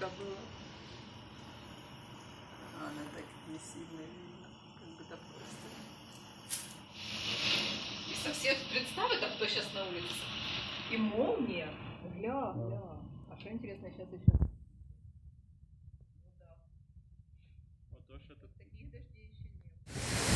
только было. Она так не сильно видно, как будто просто. И со всех представь, это кто сейчас на улице. И молния. Гля. А что интересно сейчас еще? Ну да. Ото що тут. Таких дождей еще нет.